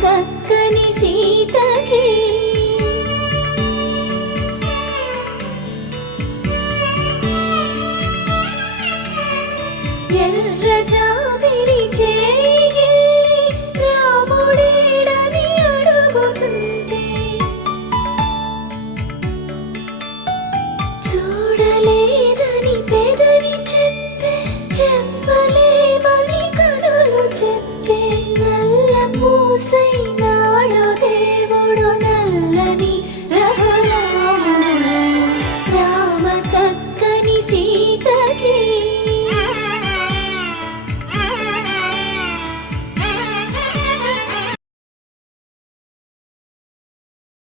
చక్కని సీతకి ఎర్ర జాబిలి చేయి రాముడేడని అడుగుతుంటే చూడలేదని పెదవి చెప్పే చెప్పలేమని కనులు చెప్పే నల్ల పూసై